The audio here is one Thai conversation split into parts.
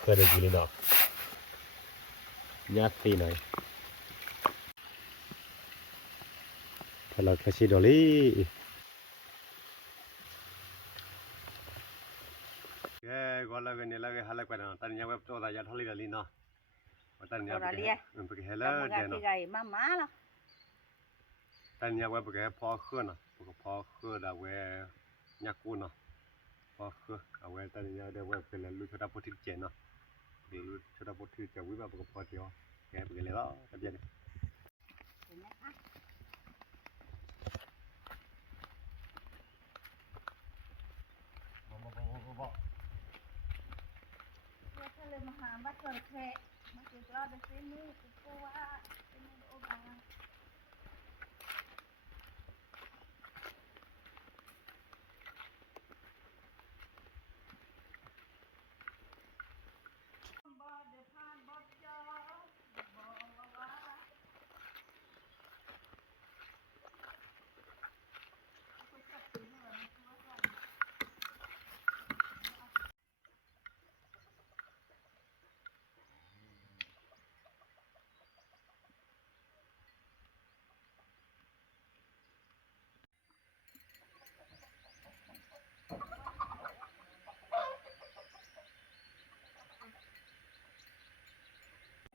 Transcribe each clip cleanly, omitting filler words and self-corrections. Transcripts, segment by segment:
เคยได้กินเลยเนาะยัดตีหน่อยพลังคาชิโดลี่แกก็แล้วกันเนี่ยแล้วก็หาแล้วกันเนาะตอนนี้แบบตัวตายาทอลิดาลีเนาะตอนนี้แบบไปเฮลเดนเนาะตอนนี้แบบไปพอเคลื่อนเนาะพอเคลื่อนเอาไว้ยักกูเนาะพอเคลื่อนเอาไว้ตอนนี้เดี๋ยวแบบเป็นลูกชดาพุทธิเจนเนาะลูกชดาพุทธิจะวิ่งแบบพอเดียวแกไปเลยแล้วกันเดี๋ยวมหาบัตรแค่มาเจอเราเด็กเส้นนี้กูว่าเป็นโอบา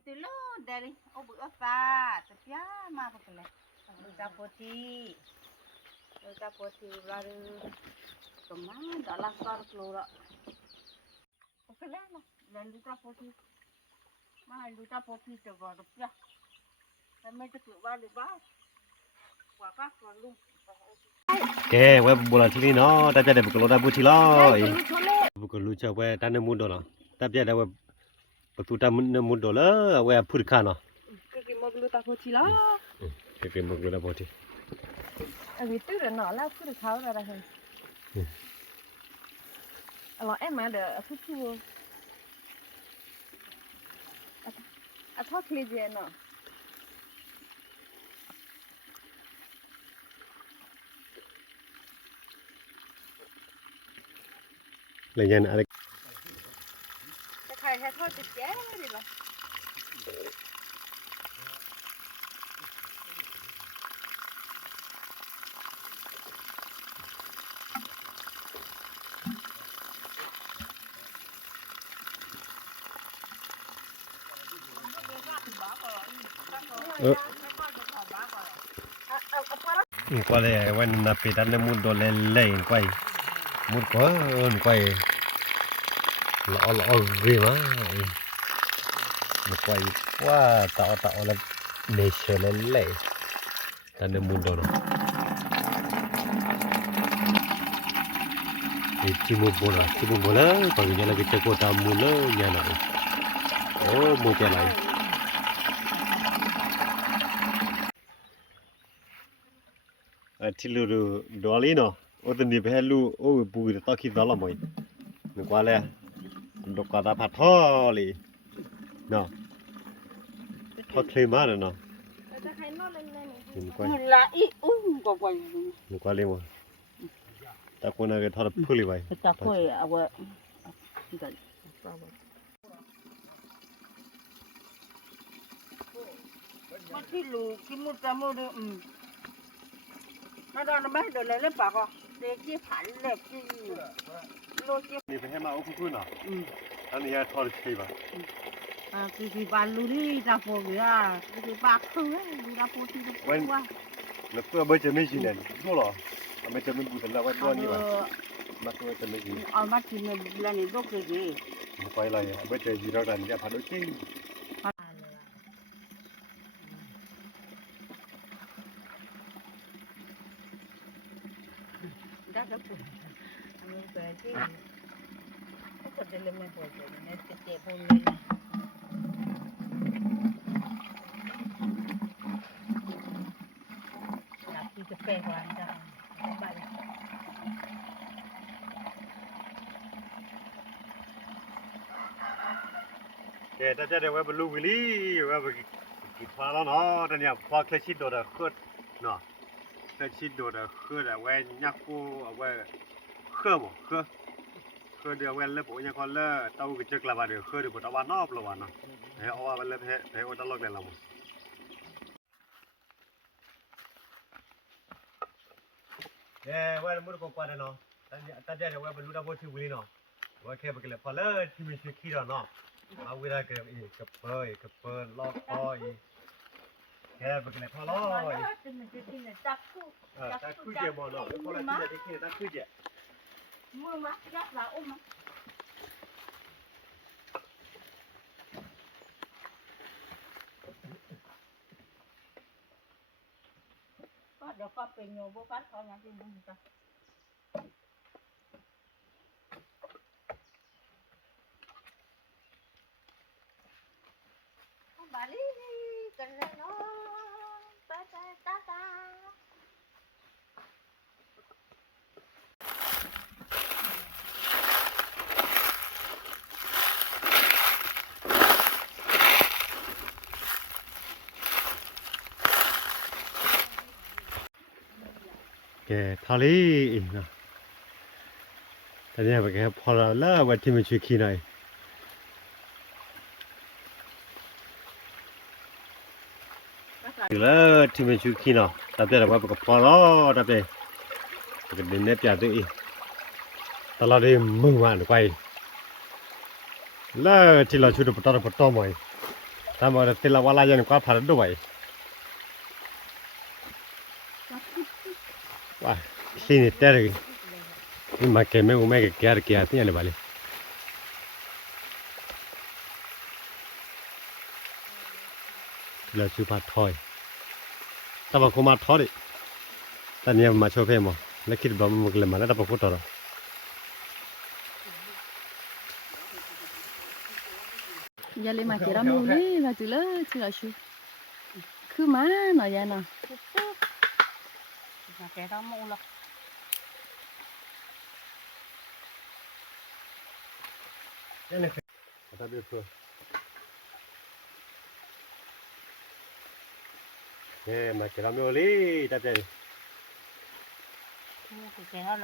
ติโลเดลิโอบุอฟาตะพิามาพวกเลยลูกตาโพธีลาดูสมัยดอลลาร์สอร์คลูระโอเคแล้วนะเล่นลูกตาโพธีมาลูกตาโพธีจะว่าตะพิาแต่ไม่จะเกิดว่าหรือบ้ากว่าก็ก่อนลุงแกเว็บบุรุษที่นี่เนาะแต่จะได้บุกรถได้บุตรล้อบุกรถจะเว็บตันเนมุดเนาะแต่เดี๋ยวเว็บประตูตันเนมุดเลยเว็บพูดข้าเนาะกี่โมงลูกตาโพธีละกี่โมงลูกตาโพธีอันนี้ตื่นเนาะแล้วพูดเขาอะไรกันalors em a de fufu attends les yeux nonเลยยันอะไรจะใครให้ทอดจะแก่ดิล่ะก็เลยวันนับไปตันเนมุดโดนเล่นกวยมุดก็กวยล้อวิ่งมามุดกวยว่าต่อแล้วเนเชอร์เล่นตันเนมุดโดนที่มุดโบราปากนี้เราคิดจะโคตรมุดเลยยันอะไรโอ้มุดอะไรที่ลูดอลลี่เนาะโอ้ตอนนี้ไปให้ลูโอ้บุยตะคิดตลอดมั้ยนึกว่าเลยดอกกาตาผัดทอเลยเนาะทอดเคลมาเนาะนึกว่าละอีก็ไปนึกว่าเลยมั้งตะโกนอะไรทอดพูดเลยไปตะโกนเอาไว้มาที่ลูกที่มุดจะมุดมาดอนไม่เดินเลยเล่นปากอ่ะเด็กที่ผันเล็กที่โลที่นี่ไปให้มาโอ้พูดเนาะอันนี้ทอดเคลมาคือบ้านลูนี่ตาโพกีอ่ะคือบ้านคือลูตาโพที่ตัวว่าแล้วตัวไม่จะไม่ชินเนี่ยรู้หรอไม่จะไม่บูดแล้วว่าตัวนี้ว่ามาตัวจะไม่ชินเอามาชินเนี่ยแล้วนี่ลูกคือดีไปเลยไม่เจอจีรากันจะพาด้วยจริงได้ครับผมอันนี้เป็นที่เขาจะเดินไม่พอใจเนี่ยจะเจ็บพวกนี้หลับที่จะเปย์วันจังบ้านแกจะได้ว่าเป็นลูกวิลลี่ว่าเป็นกินฟ้าแล้วเนาะตอนนี้พอเคยชิดโดดขึ้นเนาะเคยชิดโดดขึ้นเอาไว้ยักษ์กูเอาไว้เครื่องบ่เค khơi được quen lớp bố nhà con lơ tao cái chức là vào được khơi được một tao bán nóc rồi nó thế họ vào lớp thế họ tao lắc lại làm quen muốn có qua đây nó ta chơi được quen bên lúc đó vô chịu gì nó quen khi cái lớp phật lơ thì mình chịu khi đó nó mà bây giờ cái bơi lót coi cái lớp phật lót ta cứ chơi mà nó có là chơi cái ta cứ chơi mưa mắt rất là ôm có được có tiền nhiều bố phát thôi nhà chị muốn ta bà đi cần lên nó ta ta ta ta cái thảo lý nèแต่เนี่ยแบบแกพอเราเลิกวันที่มันช่วยขี้หน่อยถึงแล้วที่มันช่วยขี้เนาะแต่เดี๋ยวเราแบบพอแล้วแต่เดี๋ยวก็เดินเน็บยาตัวอีตลอดเลยมึงมาหนูไปแล้วที่เราช่วยดูปตอหมอยทำอะไรที่เราว่าอะไรยังกว่าผ่านด้วยว้าที่นี่แต่เลยนี่มาเก็บไม่กูไม่เก็บที่อะไรบ้างเลยเราช่วยพัดถอยแต่ว่ากูมาถอยดิแต่เนี่ยมาช่วยเพิ่มมั้งแล้วคิดว่ามันเลยมาแล้วแต่พอพูดต่ออย่าเลยมาเกล้ามูเลยมาจุเลยจุลชูคือมาหน่อยยันน่ะ mà cái đó mua làนี่เลยแต่เดี๋ยวตัวเนี่ยมาเก็บเราไม่โอลี่แต่เดี๋ยว mua cái đó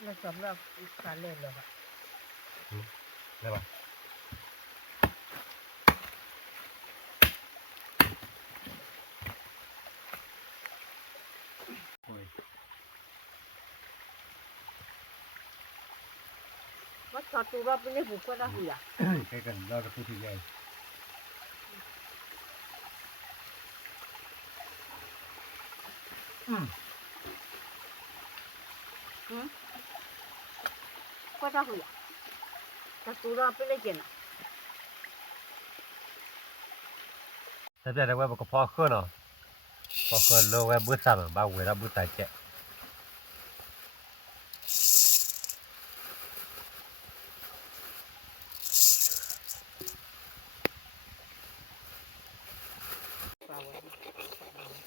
nó sớm là cả lên rồi ạ. ได้ป่ะ Mất cho tụi nó bên đây vụ quên đã hủy à? cái cần lo cái thứ gì Quên đã hủy à? Cho tụi nó bên đây kìa nào. แต่เดี๋ยวเราก็พอขึ้นเนาะพอขึ้นเราแบบบุษบบ้าเวลาบุษตายเจ๊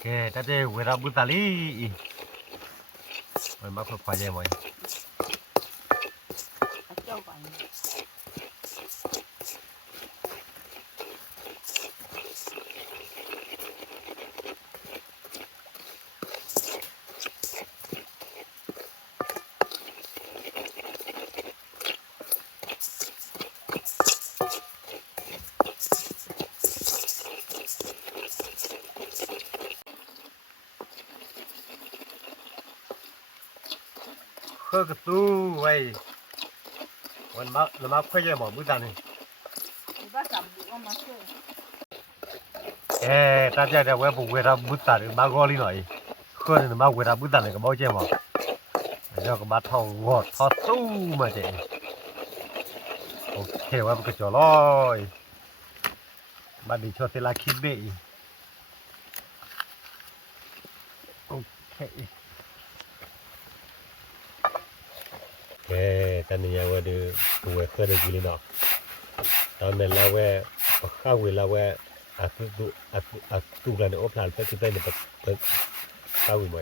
แกแต่เดี๋ยวเวลาบุษตาลีมันมาคุยยังไง Ở châu vậy. khơi cái tu vậy mình bắt nó bắt khơi mỏ bữa này Thì bác cầm được con mà chơi. ta chơi được cái bụng ra bữa này bắt gọi đi rồi khơi nó bắt ra bữa này cái bao chơi mỏ giờ cái bắt thòng ngọt thọt tu mà chị ok qua cái chỗ lôi bắt đi cho thế là khí bể okตอนนี้ยังว่าดูตัวเคยได้ยินเนาะตอนนั้นเราว่าข้าวเวลาว่าตุกันโอพลานไปที่ไปเนี่ยเป็นข้าวไหม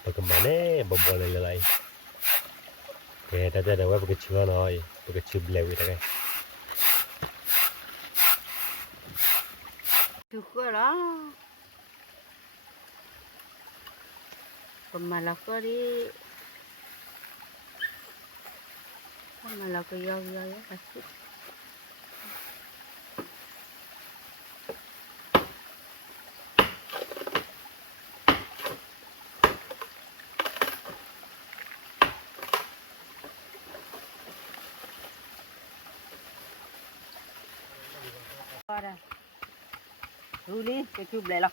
แต่ก็มาเนี่ยบ่เลย แต่เดี๋ยวว่าไปเชื่อหน่อยไปชิบเลยวิธีไง Chưa có đó. Còn mà lọc có đi. Còn mà lọc cái vô á là chút. Qua đây. Thu đi, cái chụp lại lọc.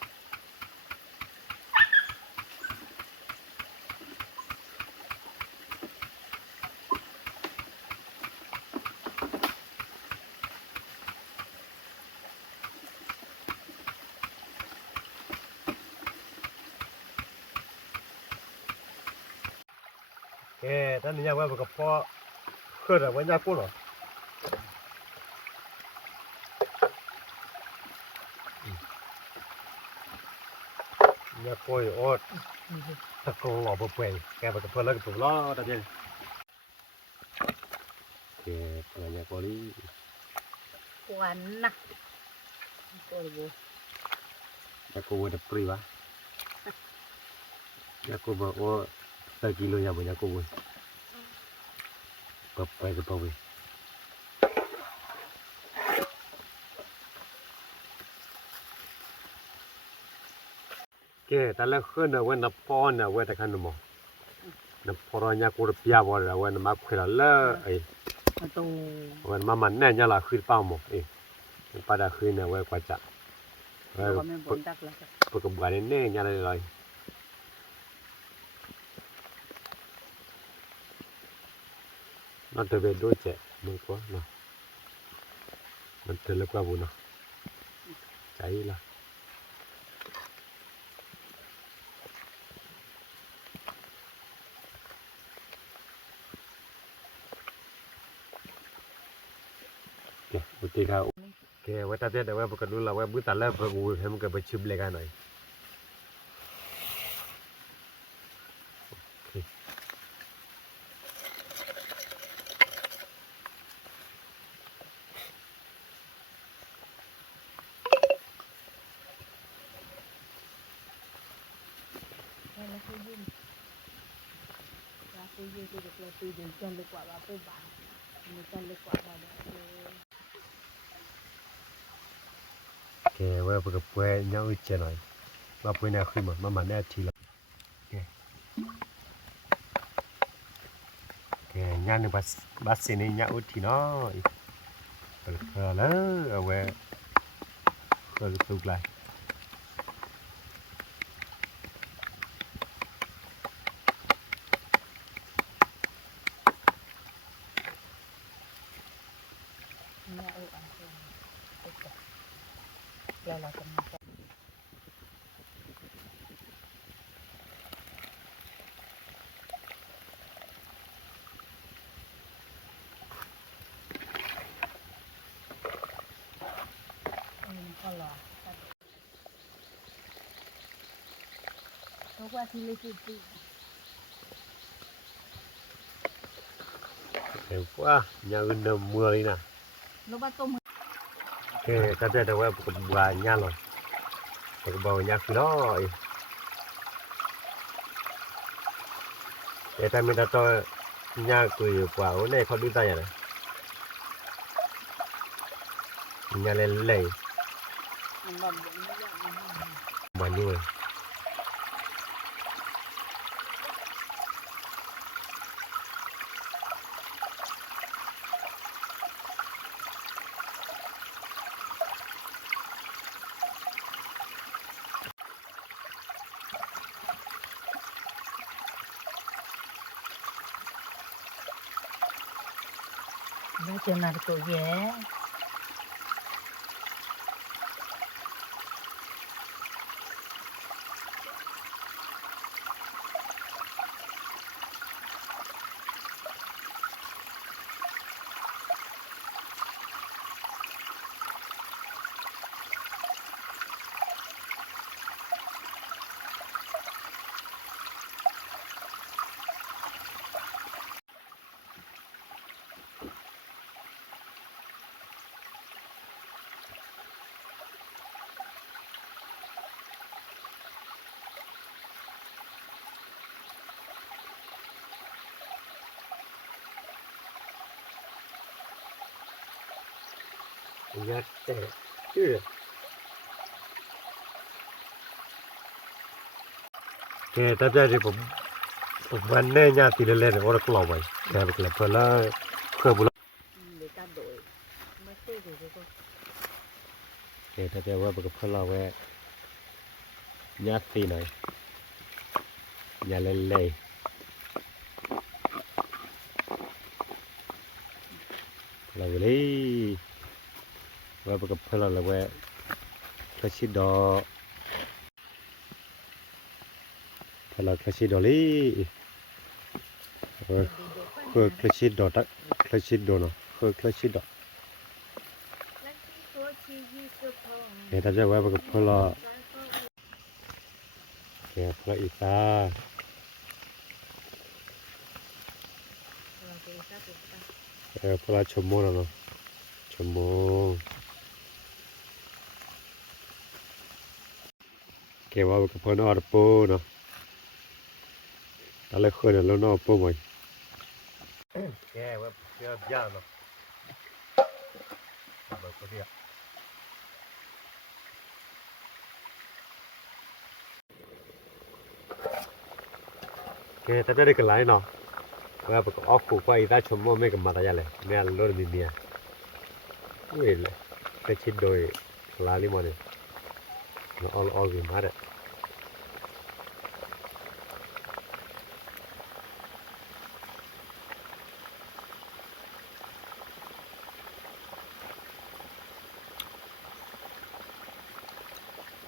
Tao nhà qua cái pho khơi là với nhà cô rồi nhà cô thì ốt tao còn ngỏ bờ bể cái cái pho là cái pho lo tao chơi cái nhà cô đi Quán nè. Cô bố. nhà cô được free ba nhà cô bảo ô 3 kilo nhà bữa nhà cô vui bập bể cái bầu vui cái ta lấy khơi nào quên nắp pon nào quên ta khăn nôm nắp pon nhà cô được bia vào rồi quên mà khơi là lơ ấy Tù. quên mà mình nè nhà là khơi bao mỏ ấy ba đã khơi nào quên quan trọng Có mình bốn tắc là. bữa cái bữa này nè nhà này rồi nó từ về đôi trẻ mới quá nào mình từ lúc qua vụ nào cháy là kìa bữa tiệc hao kìa vậy ta biết là bữa cái đôi là bữa ta lấy bữa ngủ thêm cái bữa chụp lại cái này Đây là tôi dưng. Là tôi dưng tôi được là tôi dưng chân được quả vào tôi bán. Mình chân được quả vào đó. kìa vậy bữa cái bữa nhau ít chơi này mà bữa nào khi mà nè thì là kìa kìa nhà này bác sĩ này nhau ít thì nó rồi đó ở về rồi tụt lại Nhà ở ăn cơm. Đây là cái này. Có lò. Nó qua thì lấy chụp đi. đẹp quá nhà gần đầu mưa đi nè Nó bắt tôm. kìa ta biết là vậy bữa cái bữa nhà rồi cái bầu nhà khi đó để ta mình đã cho nhà cười quả ở nàyเขาดูตาอย่างไรnhà lên lầy Mình bầm bụng nó ra. mà như vậy Nó trên là tụi ghé. ยัดแต่ชื่อแกแต่ใจที่ผมวันแน่ญาติเล่นๆว่าเรากลัวไว้แกบอกเลยเพื่อนละเพื่อนบุญ người ta đổi mới xây rồi thôi แกแต่ใจว่าบอกเพื่อนเราแว่ญาติหน่อยอย่าเล่นเลยเราเลยว่าบอกเพื่อนเราแว่คลาชิดอเพื่อนเราคลาชิดอเลยคือคลาชิดอตักคลาชิดอเนาะคือคลาชิดอแกแต่ใจว่าบอกเพื่อนเราแกเพื่อนอีตา พระชมนะเนาะชมเกี่ยวกับพนอร์ปูเนาะอะไรขึ้นแล้วนอปูมั้ยแกว่าเกี่ยวยากเนาะแบบก็เดียวแกแต่ได้กันหลายเนาะว่าแบบออกกูไปได้ชมไม่กับมาตายเลยเนี่ยรถมีเมียอุ้ยเลยแค่ชิดโดยลาลิมอนเนี่ยเราเอาวิมาเด้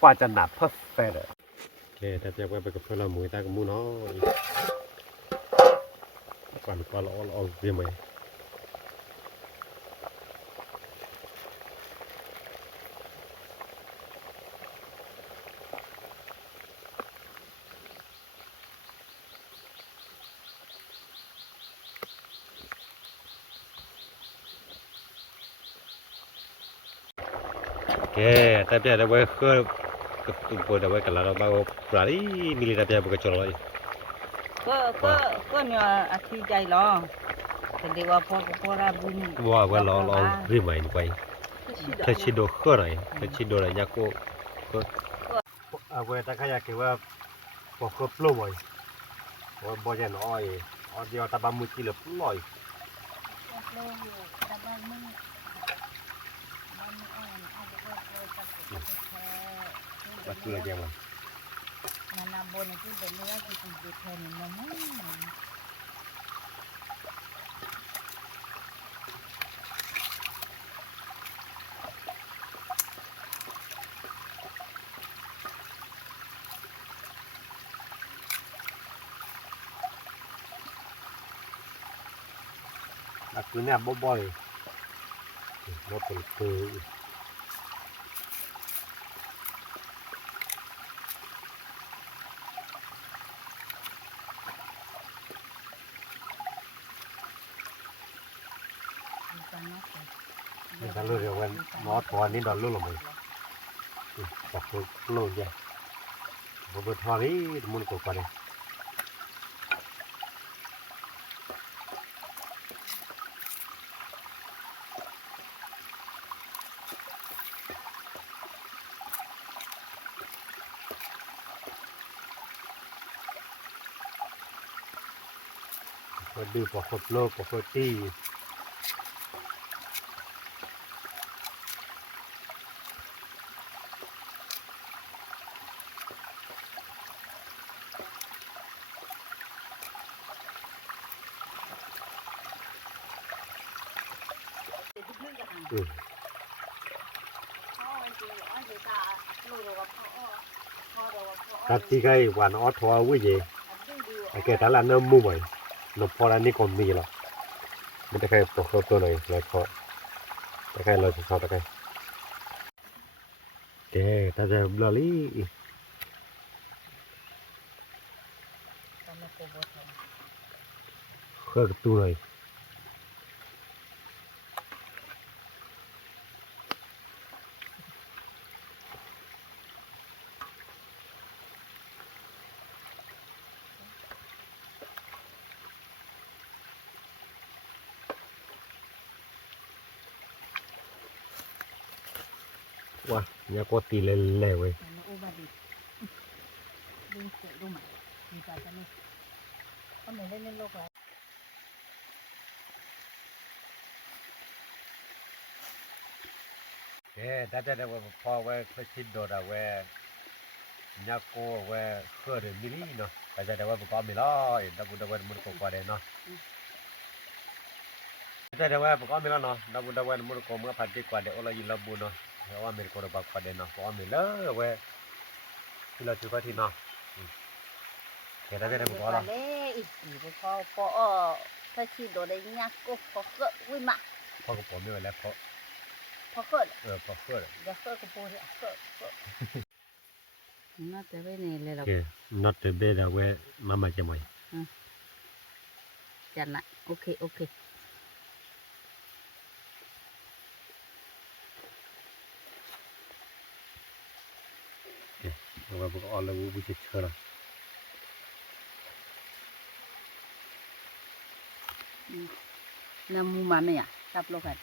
กว่าจะหนักเพอร์เฟกต์โอเคแต่จะไปกับเพื่อนเราหมูตากับมูเนาะก่อนก็เราเรียมไหมโอเคแต่เดี๋ยวไว้คือกับตัวเดี๋ยวไว้กันแล้วเราบ้าปลาดิมิลลิแต่เดี๋ยวบุกจอเลย có nhờ khi chạy lo thì đi qua phố ra bún ว่าเราเรียมไหมไปถ้าชิดโดคืออะไรถ้าชิดโดอะไรยากก็เอาไว้แต่ก็อยากคิดว่าพอครบโลกไว้ว่าบ่จะน้อยเอาเดียวตาบามุจิเหลือปล่อยบัดเกลือยังไง Nana bon itu benar kita bukan nama. บัดเกลือเนี่ยบ่อยๆบ่เป็นคือ นี่ถ้ารู้เรื่องว่านอตอนนี้ดอลลูกลงไปปักโลดเนี่ยบนทอนี้มุนกว่าเลยพอดูพอครบโลกพอครบที่การที่ใครวันออทัวร์วิ่งไอ้แกแต่ละเนื้อมุ่งไปนพอแล้วนี่คนมีหรอไม่ได้ใครปกตัวหน่อยแล้วก็แต่ใครเราจะสอบแต่ใครแกแต่จะบลอลี่เครื่องตัวหน่อย ว้าเนี่ยก็ตีเลยเว้ย nó ô ba đi đi chạy đâu mà đi chạy cho nên con này lên lô lại เอ๊ะแต่จะว่าพอว่าไปชิดโดดอะว่าเนี่ยก็ว่าเคยเดินมิลลี่เนาะแต่จะว่าก็ไม่รอดแต่บุญว่ามันก็กว่าเด่นเนาะแต่จะว่าก็ไม่รอดเนาะแต่บุญว่ามันก็มันพันธุ์กว่าเด่นเรายินเราบุญเนาะเพราะว่ามันก็ระบาดกว่าเด่นเนาะก็ไม่เลิกว่าที่เราจุดก็ที่เนาะแต่ถ้าจะบอกเรา đấy ít gì với phòถ้าชีโดได้ยากก็พอเกอะวิ่งมา พ่อกับผมไม่ไหวแล้วเพราะ พอเกอะ เพราะเพื่อ เดี๋ยวเกอะก็ปวดอ่ะเกอะน่าจะไม่เนี่ยเลยหรอก โอเค not the bed เอาไว้มามาจะไหม จันนะโอเคโอเค เอาไว้บอกเอาแล้ววิจิตรเชื่อละ น้ำมูมันเนี่ยจับโลกัน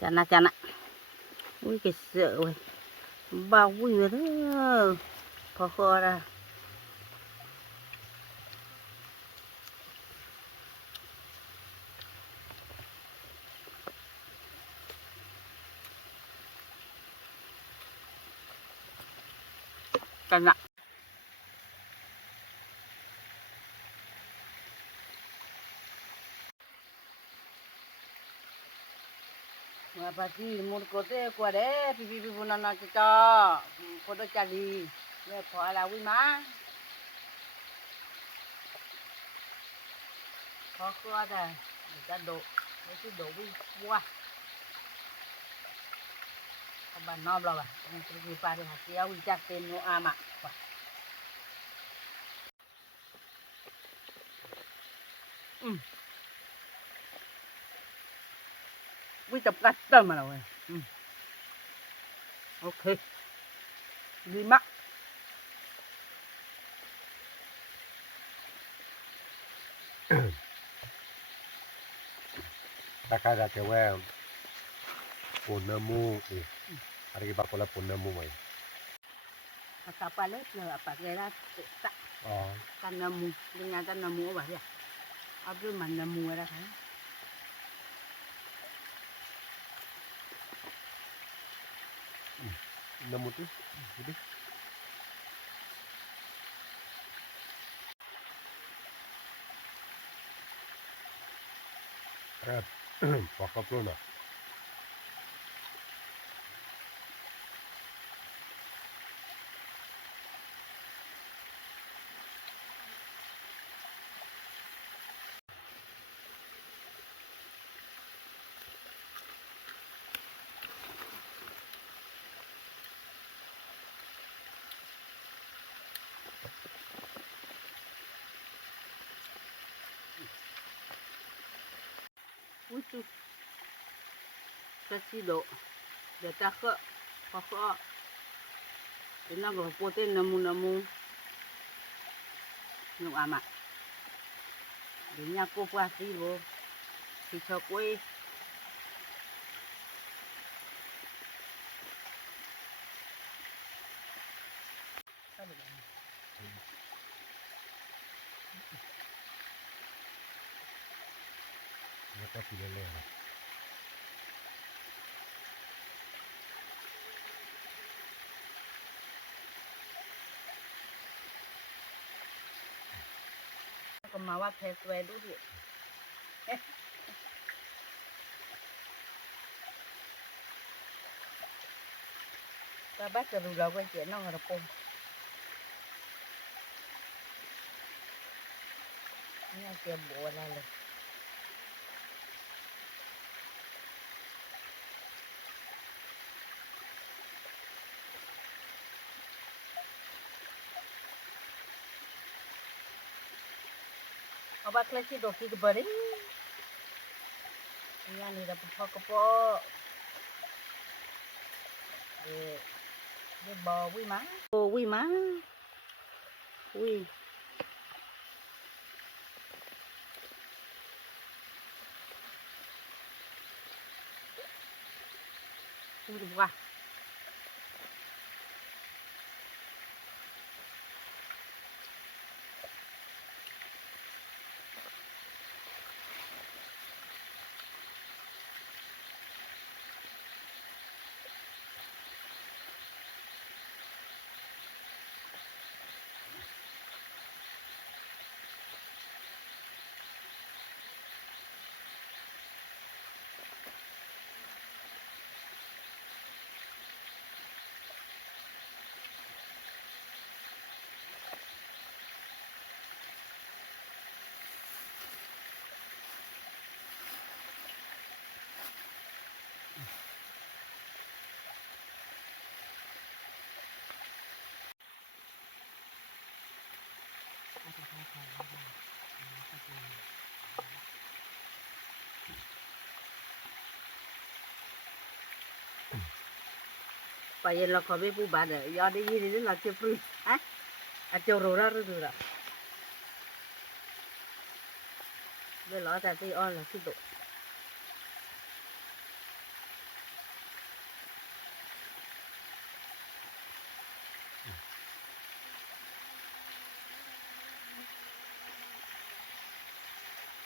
จันนะอุ้ยcái sợ rồi bao vui rồi đó phò kho raจันนะ mà bà thì một cô thế qua đấy thì phụ nữ nó cho phụ nữ trả đi để phò là quý má phò qua ra người ta đổ người ta đổ quý qua bà nom rồi bà nên cái gì bà thì hạt tiêu quý chắc tên nó am ạ quý tập cắt tâm mà rồi ok đi mắc ถ้าใครจะเจอว่าปุ่นน้ำมูกอะไรกี่บาทคนละปุ่นน้ำมูกไหม apa les le apa kira tak อ๋อ kan namu dengan kan namu apa ya apa man namu ada kan น้ำมูกดิดิครับพอครบแล้วเนาะ itu kasih do dia tak ke pokok kena berpoten namu nuk amat dia aku pasti lo si cokweแล้วก็ตีเรื่อยๆ kemawa peswe dulu Bapak terus lakukan chuyện nó là pun. Ini aja bola loh. Bapak kelas itu doki kebari. nhà này là phò cái phò để bò quy má quy được qua bây giờ là có biết phụ bà đấy giờ đi gì là chưa free á à cho rồi ra bây giờ ta thì on là cái độ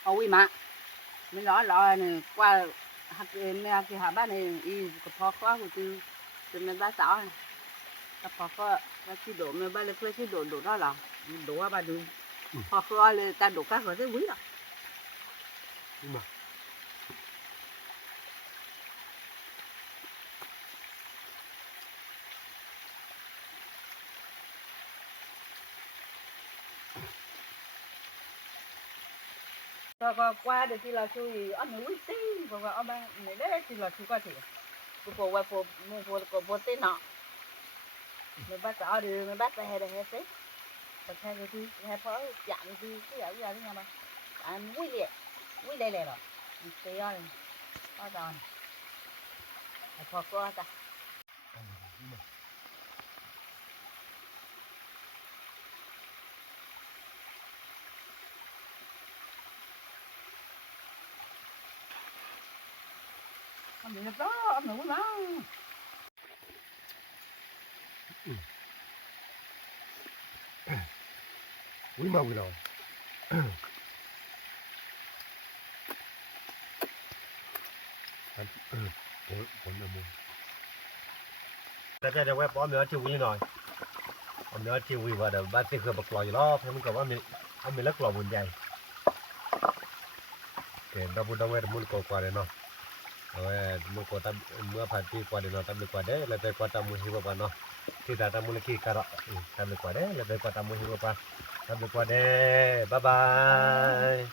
ôi mà mình nói này qua hạt mẹ cái hạt bát này y cái phò quá của từ mình bắt tao này cái phò quá cái chỉ đổ mình bắt lấy cái chỉ đổ đó là đổ qua ba đường phò quá là ta đổ các cái thứ quý à nhưng mà Rồi qua được thì là chui ăn núi tí còn ăn ban này đấy thì là chui qua thì cô qua cô tí nọ mình bắt tao đi mình bắt tay hay đây hay tí còn thay cái gì hay phở chạm cái gì cái gì cái nhà mà ăn quý đây rồi tí rồi có rồi phở qua ta ăn được đó ăn núi mà quý màu rồi bốn là một cái web bom nữa chiều quý rồi bom nữa chiều quý và ba tiêu khởi bậc lòi lo phải mình có bom mình lắc lò buồn dày cái đó buồn đâu nghe muốn cổ qua đấy nó rồi muốn cổ ta mưa phải đi qua đấy nó ta đi qua đấy là về qua ta muốn hiểu nó thì ta muốn khi cà rọ ta đi qua đấy là về qua ta muốn hiểu ta đi qua đấy bye bye